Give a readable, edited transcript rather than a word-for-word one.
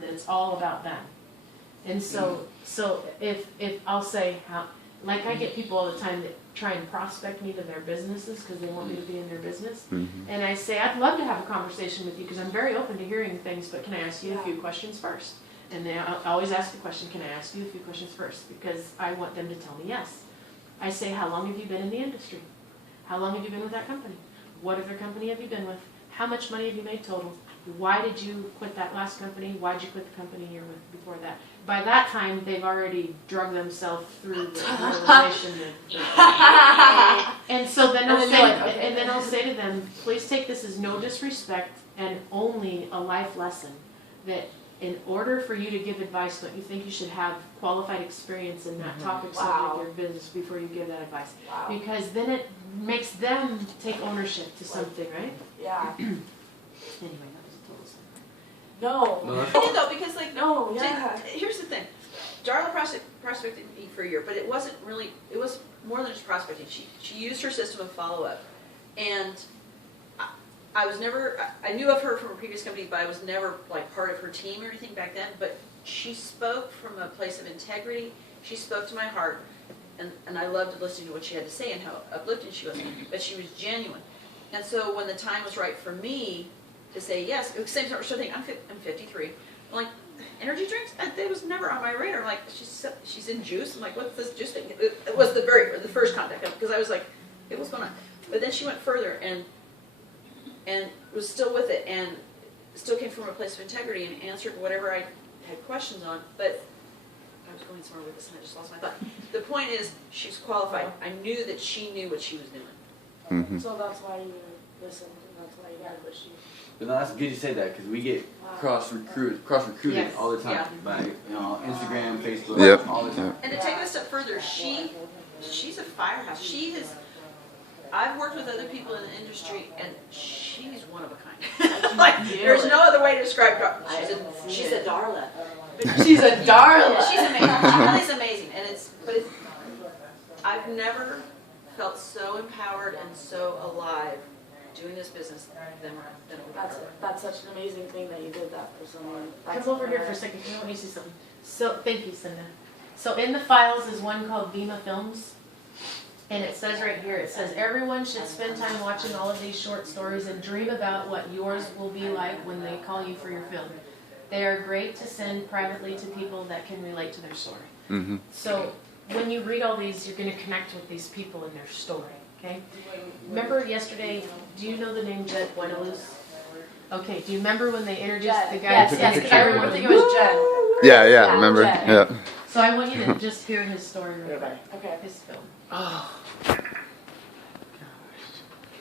that it's all about them. And so if I'll say like I get people all the time that try and prospect me to their businesses because they want me to be in their business. And I say, I'd love to have a conversation with you because I'm very open to hearing things, but can I ask you a few questions first? And they always ask the question, can I ask you a few questions first? Because I want them to tell me yes. I say, how long have you been in the industry? How long have you been with that company? What other company have you been with? How much money have you made total? Why did you quit that last company? Why did you quit the company you were with before that? By that time, they've already drug themselves through the realization that. And so then I'll say to them, please take this as no disrespect and only a life lesson. That in order for you to give advice, don't you think you should have qualified experience in that topic subject or business before you give that advice? Because then it makes them take ownership to something, right? Yeah. Anyway, that was a total secret. No. I did though, because like, No, yeah. here's the thing. Darla prospected me for a year, but it wasn't really, it was more than just prospecting. She used her system of follow-up. And I was never, I knew of her from a previous company, but I was never like part of her team or anything back then. But she spoke from a place of integrity. She spoke to my heart. And I loved listening to what she had to say and how uplifting she was. But she was genuine. And so when the time was right for me to say yes, it was the same sort of thing. I'm 53. I'm like, energy drinks? It was never on my radar. I'm like, she's in juice. I'm like, what's this juice thing? It was the first contact, because I was like, hey, what's going on? But then she went further and was still with it and still came from a place of integrity and answered whatever I had questions on. But I was going somewhere with this and I just lost my thought. The point is, she's qualified. I knew that she knew what she was doing. So that's why you listened, and that's why you did what she. But no, that's good you said that, because we get cross-recruited Yes. all the time Yeah. by Instagram, Facebook, Yep. all the time. And to take it a step further, she's a firehouse. I've worked with other people in the industry, and she's one of a kind. Like, there's no other way to describe her. She's a Darla. She's a Darla. She's amazing. She really is amazing, and I've never felt so empowered and so alive doing this business than That's such an amazing thing that you did that for someone. Come over here for a second. I want you to see something. So, thank you, Cinda. So in the files is one called Vima Films. And it says right here, it says, everyone should spend time watching all of these short stories and dream about what yours will be like when they call you for your film. They are great to send privately to people that can relate to their story. So when you read all these, you're going to connect with these people and their story, okay? Remember yesterday, do you know the name Jed Buenaluz? Okay, do you remember when they introduced the guy? Yes, because I remember thinking it was Jen. Yeah, remember? Jen. Yeah. So I want you to just hear his story real quick. Okay. His film. Oh.